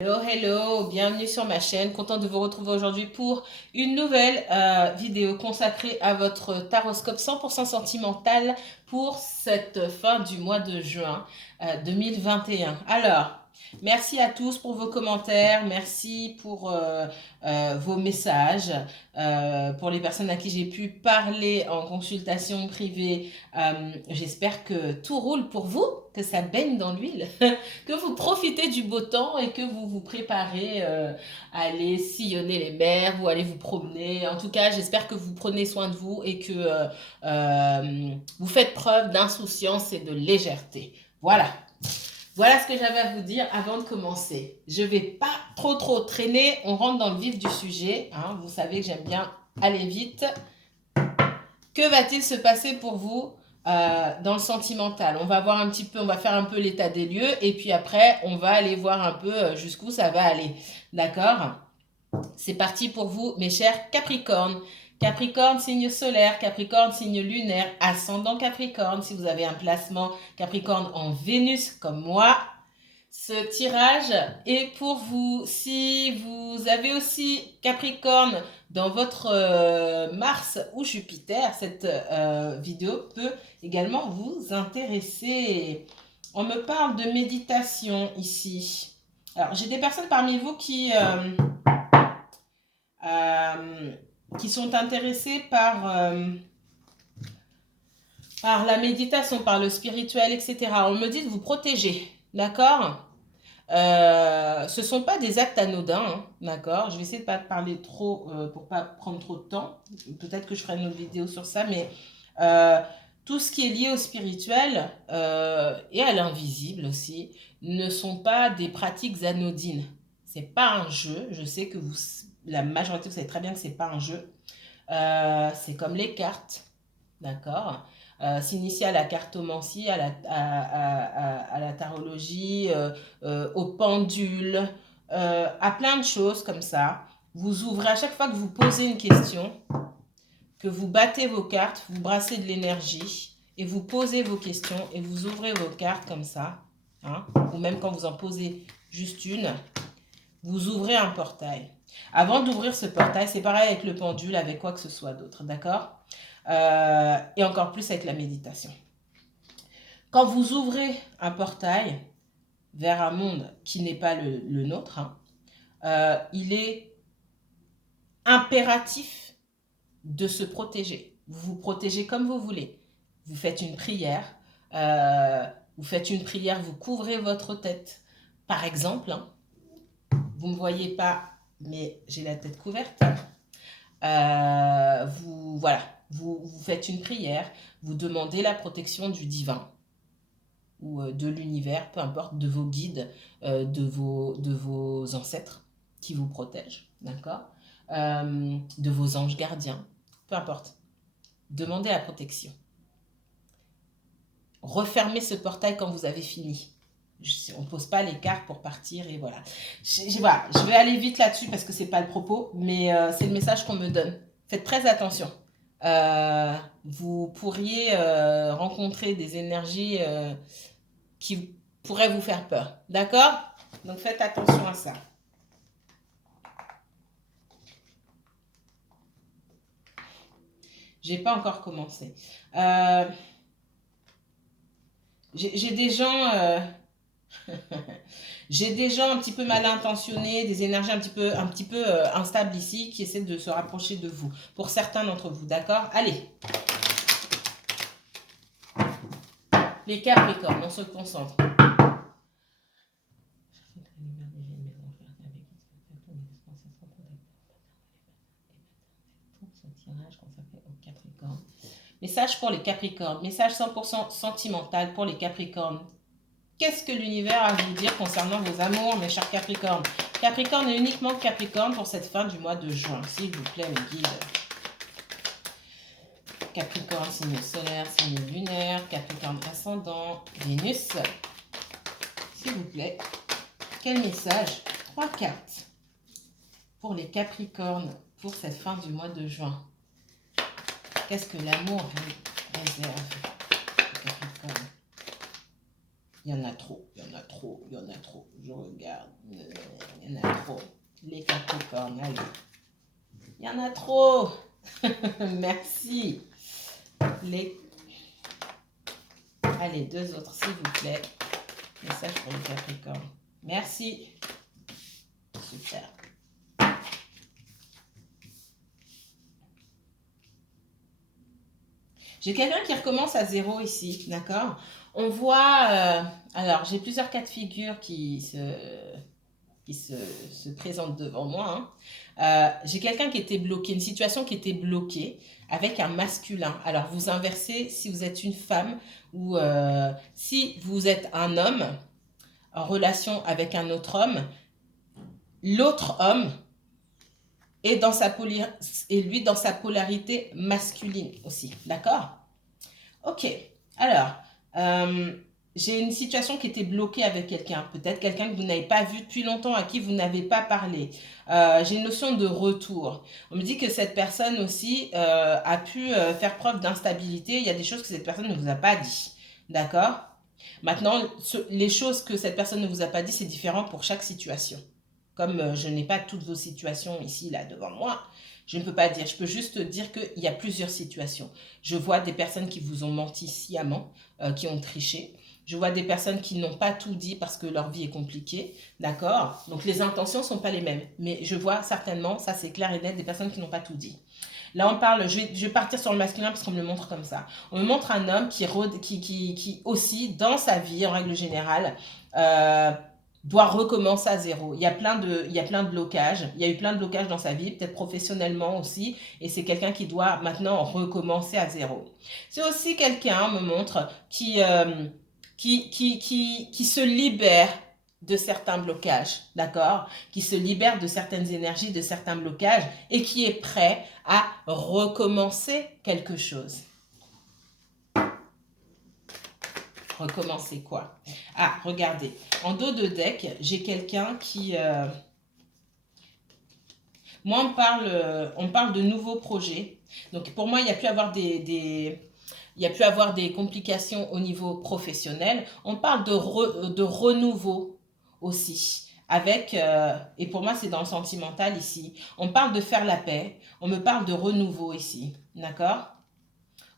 Hello, hello, bienvenue sur ma chaîne. Content de vous retrouver aujourd'hui pour une nouvelle vidéo consacrée à votre taroscope 100% sentimental pour cette fin du mois de juin 2021. Alors, merci à tous pour vos commentaires, merci pour vos messages, pour les personnes à qui j'ai pu parler en consultation privée. J'espère que tout roule pour vous, que ça baigne dans l'huile. Que vous profitez du beau temps et que vous vous préparez à aller sillonner les mers ou aller vous promener. En tout cas, j'espère que vous prenez soin de vous et que vous faites preuve d'insouciance et de légèreté. Voilà. Voilà ce que j'avais à vous dire avant de commencer. Je ne vais pas trop traîner. On rentre dans le vif du sujet. Hein. Vous savez que j'aime bien aller vite. Que va-t-il se passer pour vous dans le sentimental? On va voir un petit peu, on va faire un peu l'état des lieux et puis après, on va aller voir un peu jusqu'où ça va aller. D'accord? C'est parti pour vous, mes chers Capricornes. Capricorne, signe solaire, Capricorne, signe lunaire, ascendant Capricorne. Si vous avez un placement Capricorne en Vénus comme moi, ce tirage est pour vous. Si vous avez aussi Capricorne dans votre Mars ou Jupiter, cette vidéo peut également vous intéresser. On me parle de méditation ici. Alors, j'ai des personnes parmi vous qui sont intéressées par la méditation, par le spirituel, etc. On me dit de vous protéger, d'accord? Ce ne sont pas des actes anodins, hein, d'accord? Je vais essayer de ne pas parler trop pour ne pas prendre trop de temps. Peut-être que je ferai une autre vidéo sur ça, mais tout ce qui est lié au spirituel et à l'invisible aussi ne sont pas des pratiques anodines. Ce n'est pas un jeu. Je sais que la majorité, vous savez très bien que ce n'est pas un jeu. C'est comme les cartes, d'accord? S'initier à la cartomancie, à la tarologie, au pendule, à plein de choses comme ça. Vous ouvrez à chaque fois que vous posez une question, que vous battez vos cartes, vous brassez de l'énergie et vous posez vos questions et vous ouvrez vos cartes comme ça, hein, ou même quand vous en posez juste une, vous ouvrez un portail. Avant d'ouvrir ce portail, c'est pareil avec le pendule, avec quoi que ce soit d'autre, d'accord? Et encore plus avec la méditation. Quand vous ouvrez un portail vers un monde qui n'est pas le nôtre, hein, il est impératif de se protéger. Vous vous protégez comme vous voulez. Vous faites une prière, vous couvrez votre tête. Par exemple, hein, vous ne me voyez pas, mais j'ai la tête couverte. Vous faites une prière, vous demandez la protection du divin ou de l'univers, peu importe, de vos guides, de vos ancêtres qui vous protègent, d'accord, de vos anges gardiens, peu importe. Demandez la protection. Refermez ce portail quand vous avez fini. On ne pose pas les cartes pour partir et voilà. Voilà. Je vais aller vite là-dessus parce que ce n'est pas le propos, mais c'est le message qu'on me donne. Faites très attention. Vous pourriez rencontrer des énergies qui pourraient vous faire peur. D'accord? Donc faites attention à ça. J'ai pas encore commencé. J'ai des gens... j'ai des gens un petit peu mal intentionnés, des énergies un petit peu instables ici qui essaient de se rapprocher de vous. Pour certains d'entre vous, d'accord? Allez. Les Capricornes, on se concentre. Message pour les Capricornes. Message 100% sentimental pour les Capricornes. Qu'est-ce que l'univers a à vous dire concernant vos amours, mes chers Capricornes? Capricorne et uniquement Capricorne pour cette fin du mois de juin, s'il vous plaît, mes guides. Capricorne, signe solaire, signe lunaire, Capricorne ascendant, Vénus. S'il vous plaît, quel message? 3 cartes pour les Capricornes pour cette fin du mois de juin. Qu'est-ce que l'amour réserve aux Capricornes? Il y en a trop, il y en a trop, il y en a trop. Je regarde, il y en a trop. Les Capricornes, allez. Il y en a trop. Merci. Allez, deux autres, s'il vous plaît. Message pour les Capricornes. Merci. Super. J'ai quelqu'un qui recommence à zéro ici, d'accord? On voit... alors, j'ai plusieurs cas de figure qui se présentent devant moi. Hein. J'ai quelqu'un qui était bloqué, une situation qui était bloquée avec un masculin. Alors, vous inversez si vous êtes une femme ou si vous êtes un homme en relation avec un autre homme, l'autre homme est dans et lui dans sa polarité masculine aussi, d'accord? Ok, alors, j'ai une situation qui était bloquée avec quelqu'un, peut-être quelqu'un que vous n'avez pas vu depuis longtemps, à qui vous n'avez pas parlé. J'ai une notion de retour. On me dit que cette personne aussi a pu faire preuve d'instabilité. Il y a des choses que cette personne ne vous a pas dit, d'accord? Maintenant, les choses que cette personne ne vous a pas dit, c'est différent pour chaque situation. Comme je n'ai pas toutes vos situations ici, là, devant moi, je ne peux pas dire. Je peux juste dire qu'il y a plusieurs situations. Je vois des personnes qui vous ont menti sciemment, qui ont triché. Je vois des personnes qui n'ont pas tout dit parce que leur vie est compliquée, d'accord? Donc les intentions ne sont pas les mêmes. Mais je vois certainement, ça c'est clair et net, des personnes qui n'ont pas tout dit. Là, on parle, je vais partir sur le masculin parce qu'on me le montre comme ça. On me montre un homme qui aussi, dans sa vie, en règle générale, doit recommencer à zéro. Il y a plein de blocages. Il y a eu plein de blocages dans sa vie, peut-être professionnellement aussi. Et c'est quelqu'un qui doit maintenant recommencer à zéro. C'est aussi quelqu'un, me montre, qui se libère de certains blocages, d'accord? Qui se libère de certaines énergies, de certains blocages et qui est prêt à recommencer quelque chose. Recommencer quoi? Ah, regardez. En dos de deck, j'ai quelqu'un qui... moi, on parle de nouveaux projets. Donc, pour moi, il y a pu avoir il y a pu avoir des complications au niveau professionnel. On parle de renouveau aussi. Avec, et pour moi, c'est dans le sentimental ici. On parle de faire la paix. On me parle de renouveau ici. D'accord?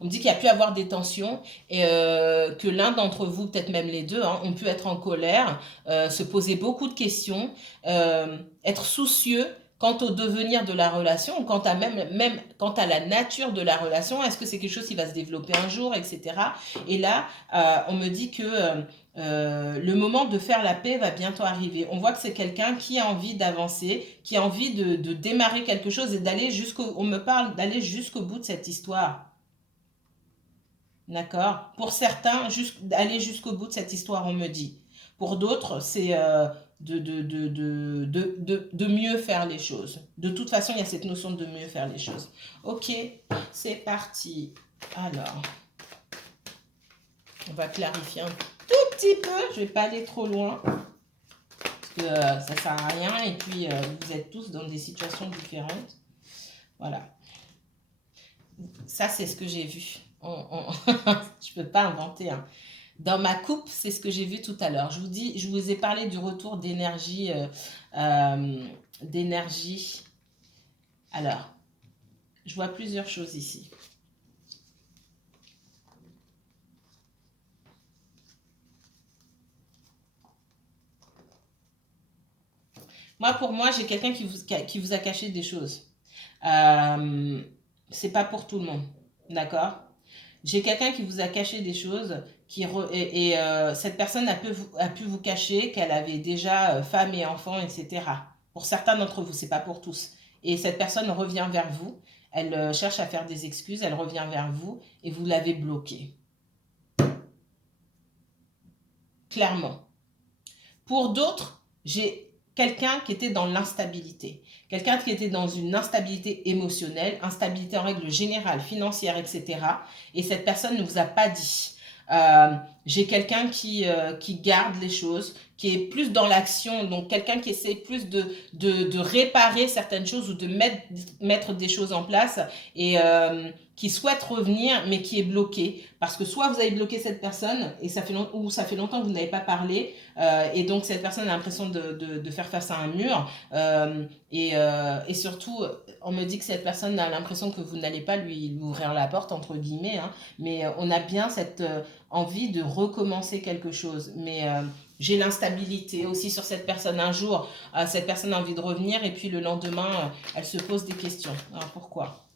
On me dit qu'il y a pu avoir des tensions et que l'un d'entre vous, peut-être même les deux, hein, ont pu être en colère, se poser beaucoup de questions, être soucieux quant au devenir de la relation, quant à même quant à la nature de la relation. Est-ce que c'est quelque chose qui va se développer un jour, etc. Et là, on me dit que le moment de faire la paix va bientôt arriver. On voit que c'est quelqu'un qui a envie d'avancer, qui a envie de démarrer quelque chose et d'aller on me parle d'aller jusqu'au bout de cette histoire. D'accord? Pour certains, aller jusqu'au bout de cette histoire, on me dit. Pour d'autres, c'est de mieux faire les choses. De toute façon, il y a cette notion de mieux faire les choses. Ok, c'est parti. Alors, on va clarifier un tout petit peu. Je ne vais pas aller trop loin. Parce que ça ne sert à rien. Et puis, vous êtes tous dans des situations différentes. Voilà. Ça, c'est ce que j'ai vu. Je ne peux pas inventer. Hein. Dans ma coupe, c'est ce que j'ai vu tout à l'heure. Je vous ai parlé du retour d'énergie. Alors, je vois plusieurs choses ici. Pour moi, j'ai quelqu'un qui vous a caché des choses. C'est pas pour tout le monde. D'accord? J'ai quelqu'un qui vous a caché des choses cette personne a pu vous cacher qu'elle avait déjà femme et enfant, etc. Pour certains d'entre vous, c'est pas pour tous. Et cette personne revient vers vous, elle cherche à faire des excuses, elle revient vers vous et vous l'avez bloquée. Clairement. Pour d'autres, j'ai quelqu'un qui était dans l'instabilité. Quelqu'un qui était dans une instabilité émotionnelle, instabilité en règle générale, financière, etc. Et cette personne ne vous a pas dit. j'ai quelqu'un qui garde les choses, qui est plus dans l'action, donc quelqu'un qui essaie plus de réparer certaines choses ou de mettre des choses en place et qui souhaite revenir mais qui est bloqué. Parce que soit vous avez bloqué cette personne et ou ça fait longtemps que vous n'avez pas parlé et donc cette personne a l'impression de faire face à un mur et surtout on me dit que cette personne a l'impression que vous n'allez pas lui ouvrir la porte entre guillemets, hein, mais on a bien cette envie de recommencer quelque chose. Mais j'ai l'instabilité aussi sur cette personne. Un jour, cette personne a envie de revenir et puis le lendemain, elle se pose des questions. Alors, pourquoi?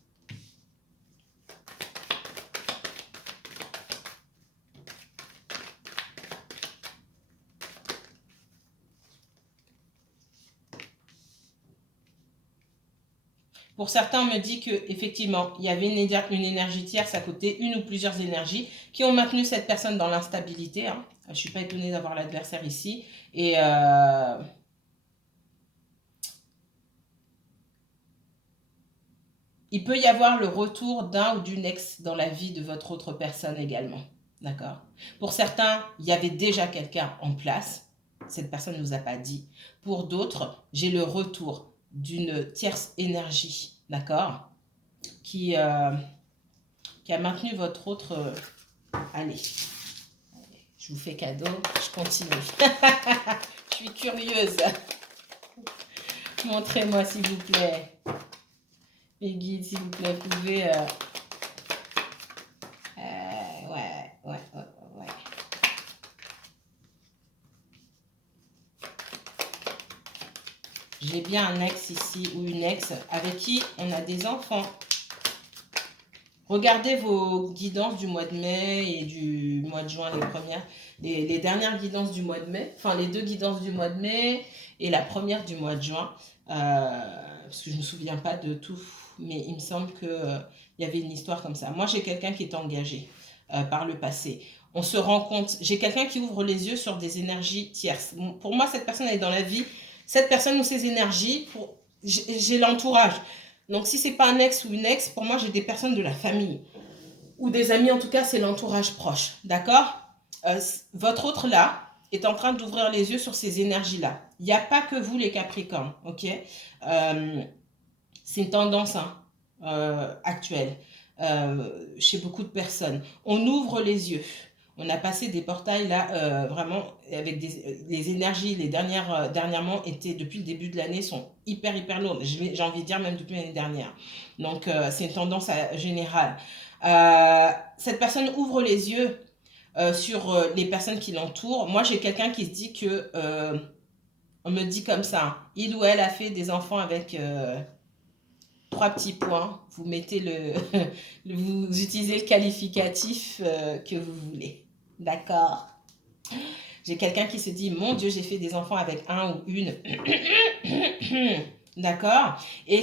Pour certains, on me dit que effectivement, il y avait une énergie tierce à côté, une ou plusieurs énergies qui ont maintenu cette personne dans l'instabilité, hein. Je ne suis pas étonnée d'avoir l'adversaire ici. Et il peut y avoir le retour d'un ou d'une ex dans la vie de votre autre personne également. D'accord? Pour certains, il y avait déjà quelqu'un en place. Cette personne ne nous a pas dit. Pour d'autres, j'ai le retour d'une tierce énergie. D'accord? Qui, qui a maintenu votre autre... allez, je vous fais cadeau, je continue. Je suis curieuse. Montrez-moi s'il vous plaît. Les guides, s'il vous plaît, vous pouvez... ouais. J'ai bien un ex ici ou une ex avec qui on a des enfants. Regardez vos guidances du mois de mai et du mois de juin, les dernières guidances du mois de mai, enfin les deux guidances du mois de mai et la première du mois de juin, parce que je ne me souviens pas de tout, mais il me semble qu'il y avait une histoire comme ça. Moi, j'ai quelqu'un qui est engagé par le passé. On se rend compte, j'ai quelqu'un qui ouvre les yeux sur des énergies tierces. Pour moi, cette personne est dans la vie, cette personne ou ces énergies, j'ai l'entourage. Donc, si c'est pas un ex ou une ex, pour moi, j'ai des personnes de la famille ou des amis, en tout cas, c'est l'entourage proche. D'accord? Votre autre là est en train d'ouvrir les yeux sur ces énergies-là. Il n'y a pas que vous, les Capricornes, ok? C'est une tendance hein, actuelle chez beaucoup de personnes. On ouvre les yeux. On a passé des portails là, vraiment, avec les énergies, dernièrement, étaient, depuis le début de l'année, sont hyper lourdes. J'ai envie de dire même depuis l'année dernière. Donc, c'est une tendance générale. Cette personne ouvre les yeux sur les personnes qui l'entourent. Moi, j'ai quelqu'un qui se dit que, on me dit comme ça, il ou elle a fait des enfants avec 3 petits points. Vous mettez vous utilisez le qualificatif que vous voulez. D'accord? J'ai quelqu'un qui se dit, mon Dieu, j'ai fait des enfants avec un ou une. D'accord? Et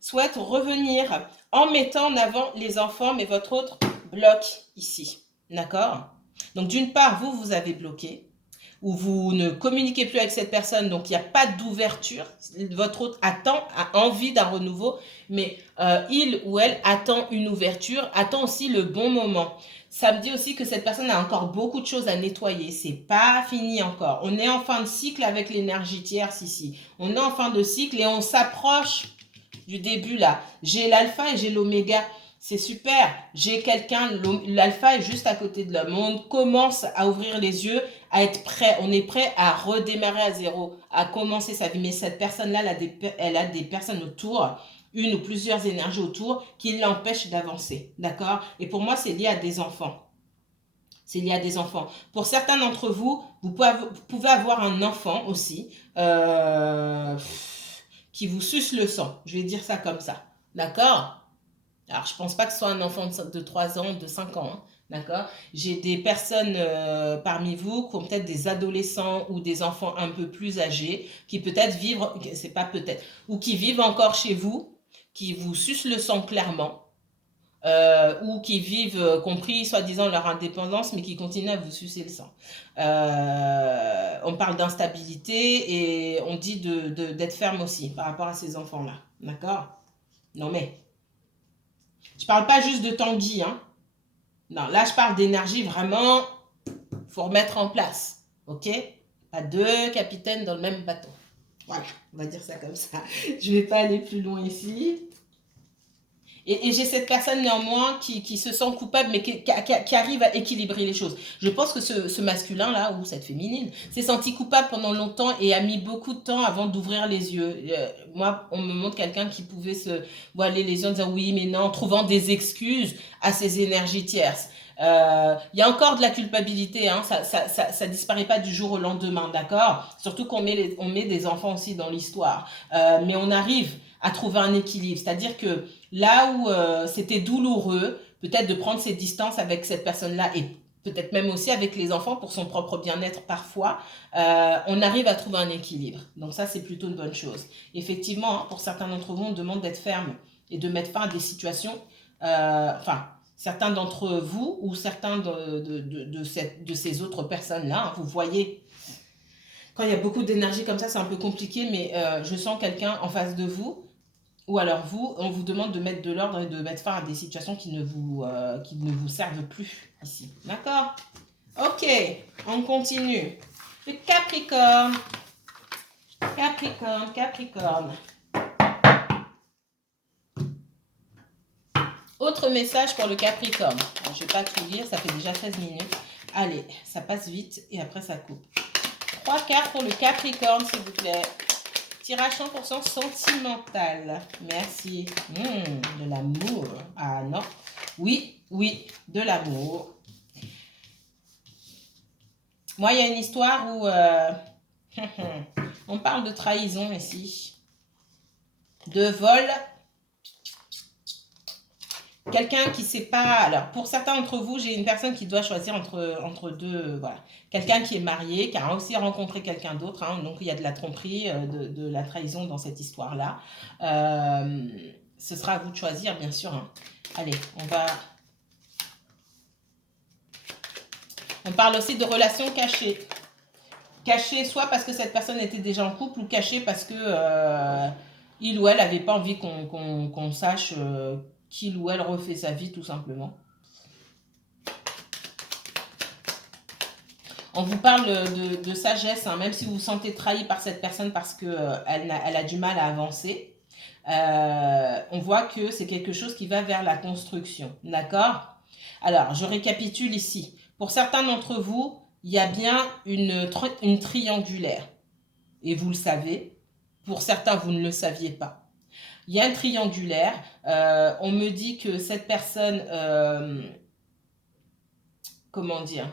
souhaite revenir en mettant en avant les enfants, mais votre autre bloque ici. D'accord? Donc, d'une part, vous avez bloqué, ou vous ne communiquez plus avec cette personne, donc il n'y a pas d'ouverture. Votre autre a envie d'un renouveau, mais il ou elle attend une ouverture, attend aussi le bon moment. Ça me dit aussi que cette personne a encore beaucoup de choses à nettoyer. C'est pas fini encore. On est en fin de cycle avec l'énergie tierce ici. On est en fin de cycle et on s'approche du début là. J'ai l'alpha et j'ai l'oméga. C'est super. J'ai quelqu'un, l'alpha est juste à côté de l'homme. On commence à ouvrir les yeux, à être prêt. On est prêt à redémarrer à zéro, à commencer sa vie. Mais cette personne-là, elle a des personnes autour, une ou plusieurs énergies autour, qui l'empêchent d'avancer. D'accord? Et pour moi, c'est lié à des enfants. C'est lié à des enfants. Pour certains d'entre vous, vous pouvez avoir un enfant aussi qui vous suce le sang. Je vais dire ça comme ça. D'accord? Alors, je ne pense pas que ce soit un enfant de 3 ans, de 5 ans. Hein, d'accord? J'ai des personnes parmi vous qui ont peut-être des adolescents ou des enfants un peu plus âgés qui peut-être vivent, c'est pas peut-être, ou qui vivent encore chez vous, qui vous sucent le sang clairement. Ou qui vivent, compris soi-disant leur indépendance, mais qui continuent à vous sucer le sang. On parle d'instabilité et on dit d'être ferme aussi par rapport à ces enfants-là. D'accord? Non mais, je parle pas juste de Tanguy, hein. Non, là, je parle d'énergie vraiment, faut remettre en place. OK? Pas deux capitaines dans le même bateau. Voilà, on va dire ça comme ça. Je ne vais pas aller plus loin ici. Et j'ai cette personne néanmoins qui se sent coupable, mais qui arrive à équilibrer les choses. Je pense que ce masculin-là, ou cette féminine, s'est senti coupable pendant longtemps et a mis beaucoup de temps avant d'ouvrir les yeux. Moi, on me montre quelqu'un qui pouvait se voiler les yeux en disant oui, mais non, trouvant des excuses à ses énergies tierces. Il y a encore de la culpabilité, hein, ça disparaît pas du jour au lendemain, d'accord? Surtout qu'on on met des enfants aussi dans l'histoire. Mais on arrive à trouver un équilibre, c'est-à-dire que là où c'était douloureux, peut-être de prendre ses distances avec cette personne-là et peut-être même aussi avec les enfants pour son propre bien-être parfois, on arrive à trouver un équilibre. Donc ça, c'est plutôt une bonne chose. Effectivement, hein, pour certains d'entre vous, on demande d'être ferme et de mettre fin à des situations, enfin, certains d'entre vous ou certains de ces autres personnes-là, hein, vous voyez, quand il y a beaucoup d'énergie comme ça, c'est un peu compliqué, mais je sens quelqu'un en face de vous, ou alors vous, on vous demande de mettre de l'ordre et de mettre fin à des situations qui ne vous servent plus ici. D'accord? Ok, on continue. Le Capricorne. Capricorne, Capricorne. Autre message pour le Capricorne. Alors, je ne vais pas tout lire, ça fait déjà 13 minutes. Allez, ça passe vite et après ça coupe. 3 cartes pour le Capricorne, s'il vous plaît. Tirage 100% sentimental. Merci. De l'amour. Ah non. Oui, oui, de l'amour. Moi, il y a une histoire où on parle de trahison ici. De vol. Quelqu'un qui ne sait pas... Alors, pour certains d'entre vous, j'ai une personne qui doit choisir entre deux... Voilà. Quelqu'un qui est marié, qui a aussi rencontré quelqu'un d'autre. Hein, donc, il y a de la tromperie, de la trahison dans cette histoire-là. Ce sera à vous de choisir, bien sûr. Hein. Allez, on parle aussi de relations cachées. Cachées soit parce que cette personne était déjà en couple ou cachées parce que il ou elle n'avait pas envie qu'on sache qu'il ou elle refait sa vie, tout simplement. On vous parle de sagesse, hein, même si vous vous sentez trahi par cette personne parce qu'elle elle a du mal à avancer. On voit que c'est quelque chose qui va vers la construction. D'accord? Alors, je récapitule ici. Pour certains d'entre vous, il y a bien une triangulaire. Et vous le savez. Pour certains, vous ne le saviez pas. Il y a un triangulaire. On me dit que cette personne... comment dire,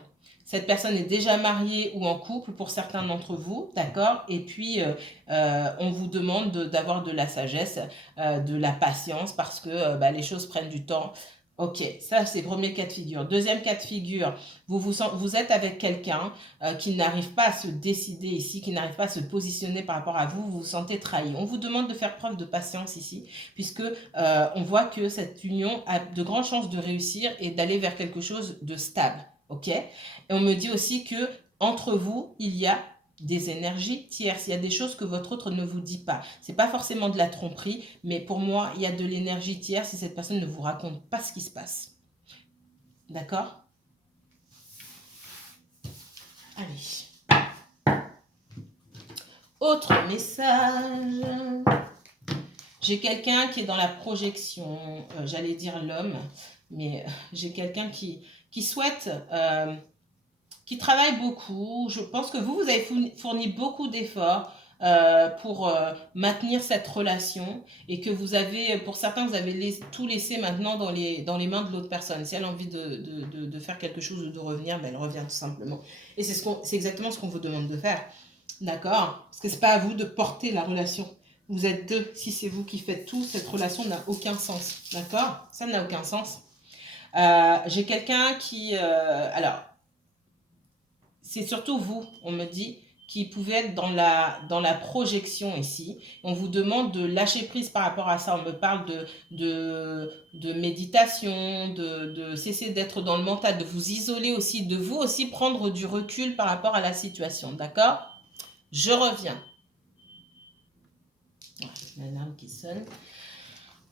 cette personne est déjà mariée ou en couple pour certains d'entre vous, d'accord? Et puis, on vous demande d'avoir de la sagesse, de la patience parce que les choses prennent du temps. Ok, ça c'est le premier cas de figure. Deuxième cas de figure, vous êtes avec quelqu'un qui n'arrive pas à se décider ici, qui n'arrive pas à se positionner par rapport à vous, vous vous sentez trahi. On vous demande de faire preuve de patience ici, puisque on voit que cette union a de grandes chances de réussir et d'aller vers quelque chose de stable. Ok? Et on me dit aussi que entre vous, il y a des énergies tierces. Il y a des choses que votre autre ne vous dit pas. C'est pas forcément de la tromperie, mais pour moi, il y a de l'énergie tierce si cette personne ne vous raconte pas ce qui se passe. D'accord? Allez. Autre message. J'ai quelqu'un qui est dans la projection, j'allais dire l'homme, mais j'ai quelqu'un qui souhaite... qui travaille beaucoup. Je pense que vous avez fourni beaucoup d'efforts pour maintenir cette relation et que vous avez, pour certains, vous avez tout laissé maintenant dans les mains de l'autre personne. Si elle a envie de faire quelque chose ou de revenir, elle revient tout simplement. Et c'est exactement ce qu'on vous demande de faire. D'accord? Parce que c'est pas à vous de porter la relation. Vous êtes deux. Si c'est vous qui faites tout, cette relation n'a aucun sens. D'accord? Ça n'a aucun sens. J'ai quelqu'un qui... alors, c'est surtout vous, on me dit, qui pouvez être dans la projection ici. On vous demande de lâcher prise par rapport à ça. On me parle de méditation, de cesser d'être dans le mental, de vous isoler aussi, de vous aussi prendre du recul par rapport à la situation. D'accord? Je reviens. L'alarme qui sonne.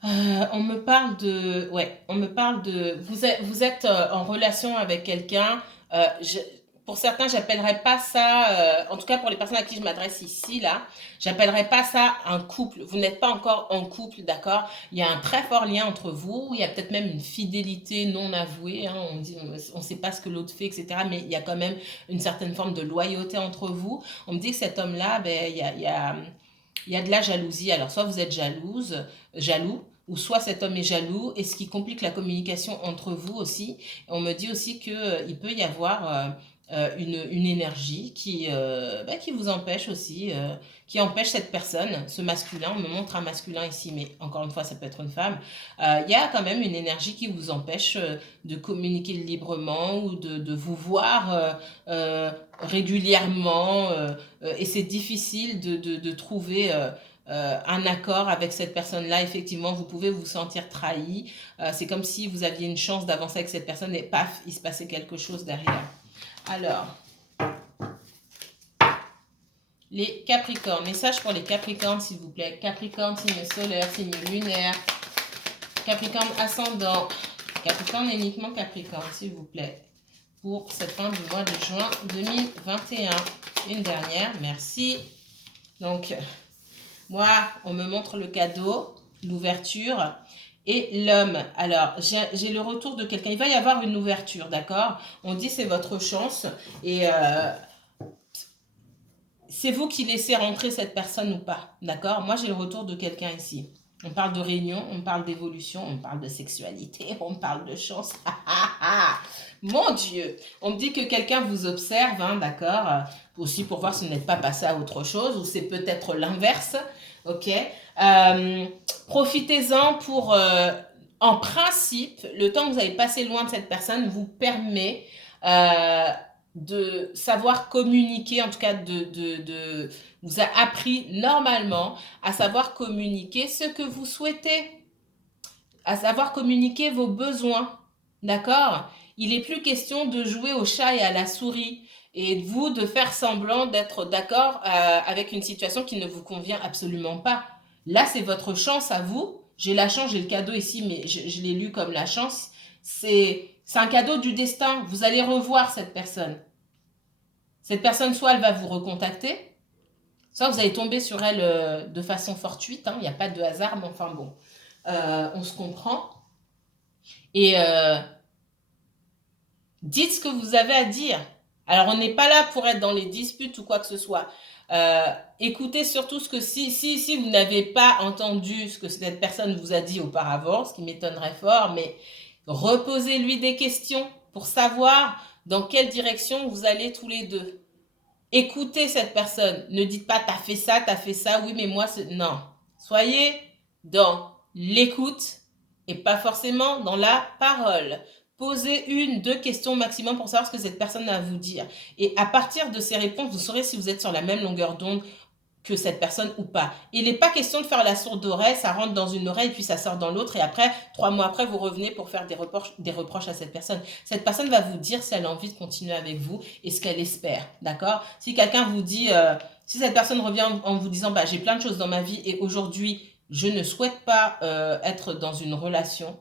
On me parle de, ouais, on me parle de, vous êtes en relation avec quelqu'un. euh, je- pour certains, j'appellerais pas ça, en tout cas pour les personnes à qui je m'adresse ici, là, j'appellerais pas ça un couple. Vous n'êtes pas encore en couple, d'accord? Il y a un très fort lien entre vous. Il y a peut-être même une fidélité non avouée, hein. On dit, on sait pas ce que l'autre fait, etc. Mais il y a quand même une certaine forme de loyauté entre vous. On me dit que cet homme-là, ben, il y a de la jalousie. Alors, soit vous êtes jaloux, ou soit cet homme est jaloux, et ce qui complique la communication entre vous aussi. On me dit aussi que il peut y avoir une énergie qui vous empêche aussi, qui empêche cette personne, ce masculin. On me montre un masculin ici, mais encore une fois, ça peut être une femme. Il y a quand même une énergie qui vous empêche de communiquer librement ou de vous voir régulièrement. Et c'est difficile de trouver un accord avec cette personne-là. Effectivement, vous pouvez vous sentir trahi. C'est comme si vous aviez une chance d'avancer avec cette personne et paf, il se passait quelque chose derrière. Alors, les Capricornes. Message pour les Capricornes, s'il vous plaît. Capricorne, signe solaire, signe lunaire. Capricorne ascendant. Capricorne uniquement Capricorne, s'il vous plaît. Pour cette fin du mois de juin 2021. Une dernière, merci. Donc, moi, on me montre le cadeau, l'ouverture et l'homme. Alors, j'ai le retour de quelqu'un. Il va y avoir une ouverture, d'accord? On dit c'est votre chance et c'est vous qui laissez rentrer cette personne ou pas, d'accord? Moi, j'ai le retour de quelqu'un ici. On parle de réunion, on parle d'évolution, on parle de sexualité, on parle de chance. Mon Dieu! On me dit que quelqu'un vous observe, hein, d'accord? Aussi pour voir si vous n'êtes pas passé à autre chose, ou c'est peut-être l'inverse, ok? Profitez-en pour, en principe, le temps que vous avez passé loin de cette personne vous permet euh, de savoir communiquer, en tout cas vous a appris normalement à savoir communiquer ce que vous souhaitez, à savoir communiquer vos besoins, d'accord? Il n'est plus question de jouer au chat et à la souris et vous de faire semblant d'être d'accord avec une situation qui ne vous convient absolument pas. Là, c'est votre chance à vous. J'ai la chance, j'ai le cadeau ici, mais je l'ai lu comme la chance. C'est un cadeau du destin. Vous allez revoir cette personne. Cette personne, soit elle va vous recontacter, soit vous allez tomber sur elle de façon fortuite. Hein. Il n'y a pas de hasard, mais enfin bon, on se comprend. Et dites ce que vous avez à dire. Alors, on n'est pas là pour être dans les disputes ou quoi que ce soit. Écoutez surtout ce que si vous n'avez pas entendu ce que cette personne vous a dit auparavant, ce qui m'étonnerait fort, mais reposez-lui des questions pour savoir dans quelle direction vous allez tous les deux. Écoutez cette personne. Ne dites pas t'as fait ça, oui, mais moi, non. Soyez dans l'écoute et pas forcément dans la parole. Posez une, deux questions maximum pour savoir ce que cette personne a à vous dire. Et à partir de ces réponses, vous saurez si vous êtes sur la même longueur d'onde que cette personne ou pas. Il n'est pas question de faire la sourde oreille, ça rentre dans une oreille puis ça sort dans l'autre et après, 3 mois après, vous revenez pour faire des reproches à cette personne. Cette personne va vous dire si elle a envie de continuer avec vous et ce qu'elle espère, d'accord? Si quelqu'un vous dit, si cette personne revient en vous disant, bah, j'ai plein de choses dans ma vie et aujourd'hui, je ne souhaite pas être dans une relation,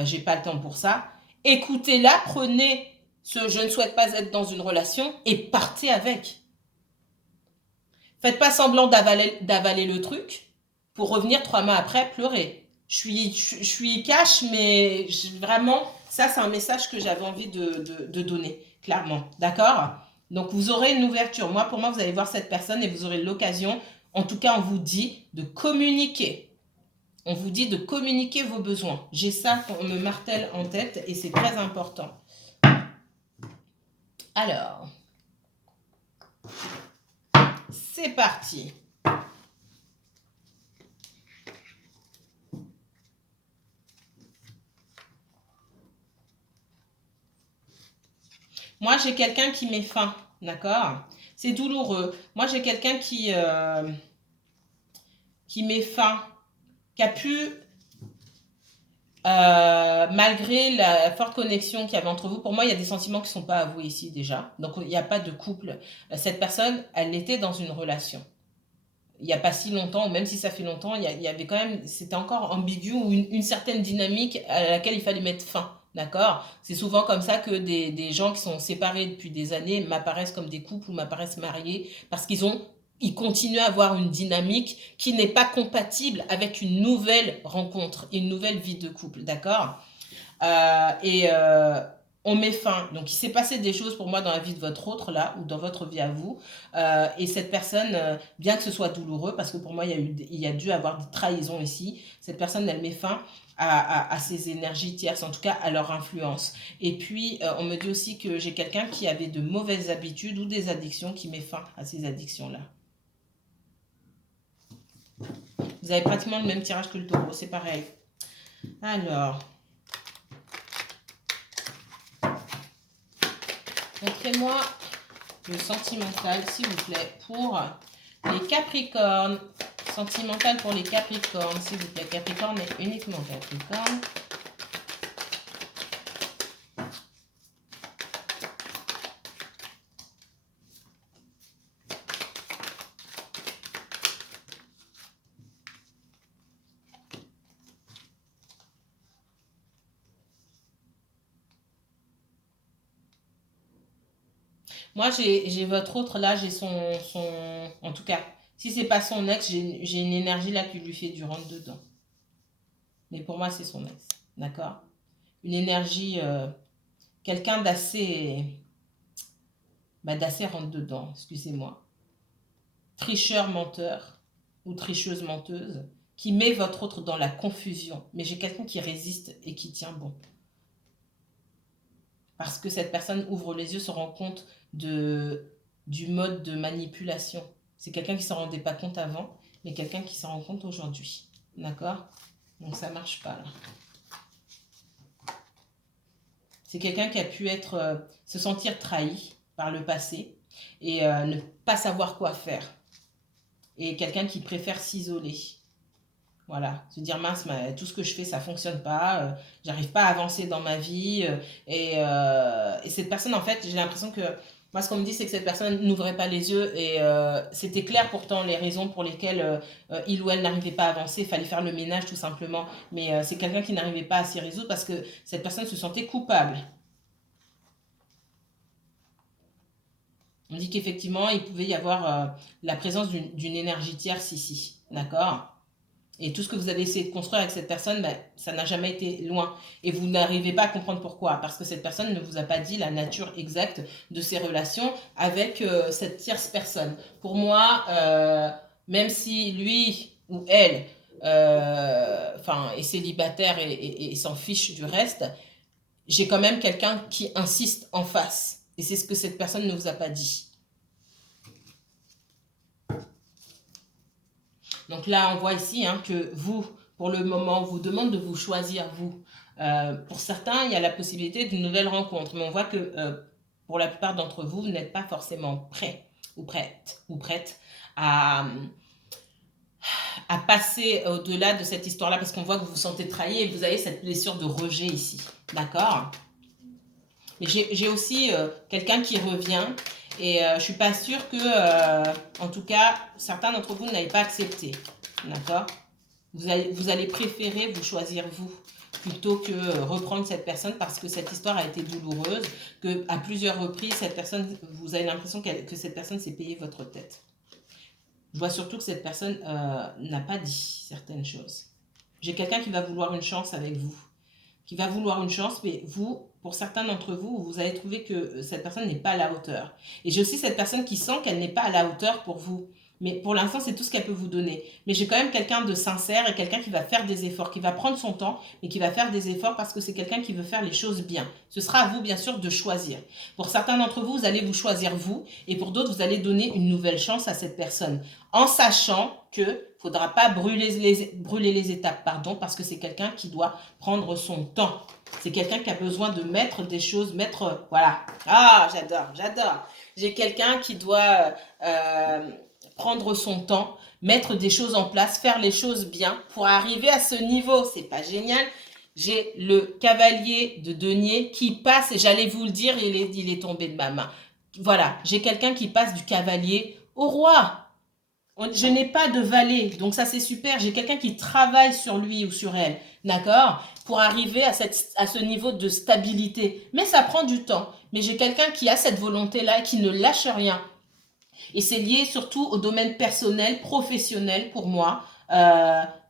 j'ai pas le temps pour ça, écoutez-la, prenez ce je ne souhaite pas être dans une relation et partez avec. Faites pas semblant d'avaler le truc pour revenir 3 mois après pleurer. Je suis cash, mais vraiment, ça, c'est un message que j'avais envie de donner, clairement. D'accord? Donc, vous aurez une ouverture. Moi, pour moi, vous allez voir cette personne et vous aurez l'occasion, en tout cas, on vous dit de communiquer. On vous dit de communiquer vos besoins. J'ai ça qu'on me martèle en tête et c'est très important. Alors, c'est parti. Moi, j'ai quelqu'un qui met fin, d'accord? C'est douloureux. Moi, j'ai quelqu'un qui met fin, qui a pu, malgré la forte connexion qu'il y avait entre vous, pour moi, il y a des sentiments qui ne sont pas avoués ici déjà. Donc, il n'y a pas de couple. Cette personne, elle était dans une relation. il n'y a pas si longtemps, ou même si ça fait longtemps, il y avait quand même, c'était encore ambigu ou une certaine dynamique à laquelle il fallait mettre fin. D'accord? C'est souvent comme ça que des gens qui sont séparés depuis des années m'apparaissent comme des couples ou m'apparaissent mariés parce ils continuent à avoir une dynamique qui n'est pas compatible avec une nouvelle rencontre, une nouvelle vie de couple. D'accord? Et on met fin. Donc, il s'est passé des choses pour moi dans la vie de votre autre, là, ou dans votre vie à vous. Et cette personne, bien que ce soit douloureux, parce que pour moi, il y a dû avoir des trahisons ici, cette personne, elle met fin à ces énergies tierces, en tout cas à leur influence. Et puis, on me dit aussi que j'ai quelqu'un qui avait de mauvaises habitudes ou des addictions qui met fin à ces addictions-là. Vous avez pratiquement le même tirage que le taureau, c'est pareil. Alors, montrez-moi le sentimental, s'il vous plaît, pour les Capricornes. Sentimental pour les Capricornes, s'il vous plaît. Capricorne et uniquement Capricorne. Moi, j'ai votre autre là, j'ai en tout cas, si c'est pas son ex, j'ai une énergie là qui lui fait du rentre dedans. Mais pour moi, c'est son ex. D'accord? Une énergie, quelqu'un d'assez rentre dedans, excusez-moi. Tricheur, menteur ou tricheuse, menteuse, qui met votre autre dans la confusion. Mais j'ai quelqu'un qui résiste et qui tient bon. Parce que cette personne ouvre les yeux, se rend compte du mode de manipulation. C'est quelqu'un qui ne s'en rendait pas compte avant, mais quelqu'un qui s'en rend compte aujourd'hui. D'accord? Donc ça ne marche pas là. C'est quelqu'un qui a pu se sentir trahi par le passé et ne pas savoir quoi faire. Et quelqu'un qui préfère s'isoler. Voilà, se dire mince, tout ce que je fais, ça fonctionne pas, j'arrive pas à avancer dans ma vie. Et cette personne, en fait, j'ai l'impression que, moi, ce qu'on me dit, c'est que cette personne n'ouvrait pas les yeux et c'était clair pourtant les raisons pour lesquelles il ou elle n'arrivait pas à avancer. Il fallait faire le ménage tout simplement. Mais c'est quelqu'un qui n'arrivait pas à s'y résoudre parce que cette personne se sentait coupable. On dit qu'effectivement, il pouvait y avoir la présence d'une énergie tierce ici. D'accord? Et tout ce que vous avez essayé de construire avec cette personne, ben, ça n'a jamais été loin. Et vous n'arrivez pas à comprendre pourquoi. Parce que cette personne ne vous a pas dit la nature exacte de ses relations avec cette tierce personne. Pour moi, même si lui ou elle est célibataire et s'en fiche du reste, j'ai quand même quelqu'un qui insiste en face. Et c'est ce que cette personne ne vous a pas dit. Donc là, on voit ici que vous, pour le moment, on vous demande de vous choisir, vous. Pour certains, il y a la possibilité d'une nouvelle rencontre, mais on voit que pour la plupart d'entre vous, vous n'êtes pas forcément prêt ou prête à passer au-delà de cette histoire-là, parce qu'on voit que vous vous sentez trahi et vous avez cette blessure de rejet ici. D'accord? Mais j'ai aussi quelqu'un qui revient et je ne suis pas sûre que, en tout cas, certains d'entre vous n'avez pas accepté. D'accord? Vous allez préférer vous choisir vous plutôt que reprendre cette personne parce que cette histoire a été douloureuse, qu'à plusieurs reprises, cette personne, vous avez l'impression que cette personne s'est payée votre tête. Je vois surtout que cette personne n'a pas dit certaines choses. J'ai quelqu'un qui va vouloir une chance avec vous, qui va vouloir une chance, mais vous, pour certains d'entre vous, vous allez trouver que cette personne n'est pas à la hauteur. Et j'ai aussi cette personne qui sent qu'elle n'est pas à la hauteur pour vous. Mais pour l'instant, c'est tout ce qu'elle peut vous donner. Mais j'ai quand même quelqu'un de sincère et quelqu'un qui va faire des efforts, qui va prendre son temps, mais qui va faire des efforts parce que c'est quelqu'un qui veut faire les choses bien. Ce sera à vous, bien sûr, de choisir. Pour certains d'entre vous, vous allez vous choisir vous, et pour d'autres, vous allez donner une nouvelle chance à cette personne, en sachant que ne faudra pas brûler les étapes, parce que c'est quelqu'un qui doit prendre son temps. C'est quelqu'un qui a besoin de mettre des choses, voilà. Ah, j'adore. J'ai quelqu'un qui doit prendre son temps, mettre des choses en place, faire les choses bien pour arriver à ce niveau. C'est pas génial? J'ai le cavalier de denier qui passe, et j'allais vous le dire, il est tombé de ma main. Voilà, j'ai quelqu'un qui passe du cavalier au roi. Je n'ai pas de valet, donc ça c'est super. J'ai quelqu'un qui travaille sur lui ou sur elle, d'accord, pour arriver à ce niveau de stabilité. Mais ça prend du temps. Mais j'ai quelqu'un qui a cette volonté-là, qui ne lâche rien. Et c'est lié surtout au domaine personnel, professionnel pour moi.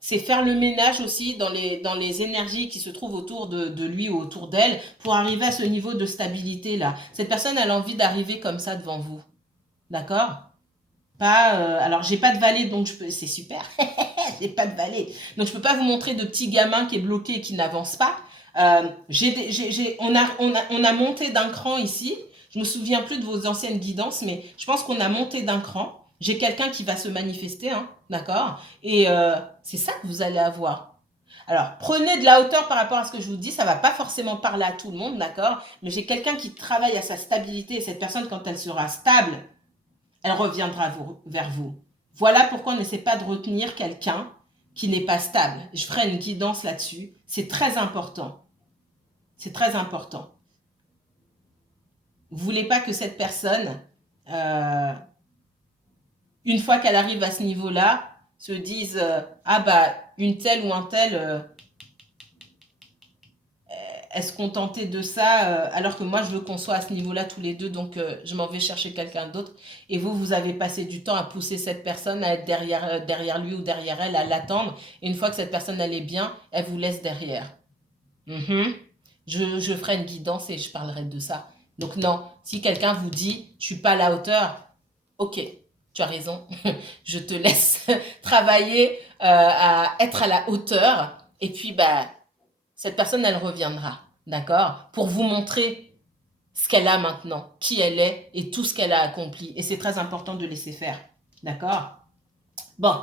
C'est faire le ménage aussi dans les énergies qui se trouvent autour de lui ou autour d'elle pour arriver à ce niveau de stabilité-là. Cette personne a envie d'arriver comme ça devant vous. D'accord? Pas, alors, j'ai pas de valet, donc c'est super. J'ai pas de valet. Donc, je peux pas vous montrer de petit gamin qui est bloqué et qui n'avance pas. On a monté d'un cran ici. Je me souviens plus de vos anciennes guidances, mais je pense qu'on a monté d'un cran. J'ai quelqu'un qui va se manifester, hein, d'accord? Et c'est ça que vous allez avoir. Alors, prenez de la hauteur par rapport à ce que je vous dis. Ça va pas forcément parler à tout le monde, d'accord? Mais j'ai quelqu'un qui travaille à sa stabilité. Et cette personne, quand elle sera stable, elle reviendra vers vous. Voilà pourquoi on n'essaie pas de retenir quelqu'un qui n'est pas stable. Je ferai une guidance là-dessus. C'est très important. C'est très important. Vous ne voulez pas que cette personne, une fois qu'elle arrive à ce niveau-là, se dise ah bah une telle ou un tel se contenter de ça alors que moi je veux qu'on soit à ce niveau-là tous les deux, donc je m'en vais chercher quelqu'un d'autre. Et vous avez passé du temps à pousser cette personne, à être derrière lui ou derrière elle, à l'attendre. Et une fois que cette personne elle est bien, elle vous laisse derrière. Je ferai une guidance et je parlerai de ça. Donc non, si quelqu'un vous dit je suis pas à la hauteur, ok, tu as raison, je te laisse travailler à être à la hauteur. Et puis bah cette personne, elle reviendra, d'accord? Pour vous montrer ce qu'elle a maintenant, qui elle est et tout ce qu'elle a accompli. Et c'est très important de laisser faire, d'accord? Bon,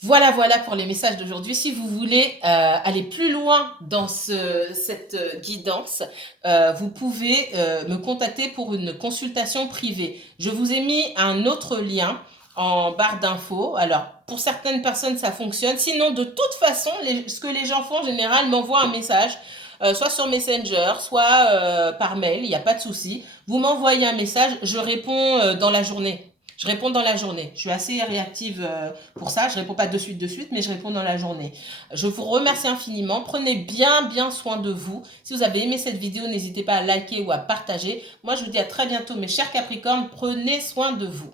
voilà pour les messages d'aujourd'hui. Si vous voulez aller plus loin dans cette guidance, vous pouvez me contacter pour une consultation privée. Je vous ai mis un autre lien en barre d'infos. Alors, pour certaines personnes, ça fonctionne. Sinon, de toute façon, ce que les gens font en général, m'envoient un message, soit sur Messenger, soit par mail, il n'y a pas de souci. Vous m'envoyez un message, je réponds dans la journée. Je réponds dans la journée. Je suis assez réactive pour ça. Je ne réponds pas de suite, mais je réponds dans la journée. Je vous remercie infiniment. Prenez bien soin de vous. Si vous avez aimé cette vidéo, n'hésitez pas à liker ou à partager. Moi, je vous dis à très bientôt, mes chers Capricornes. Prenez soin de vous.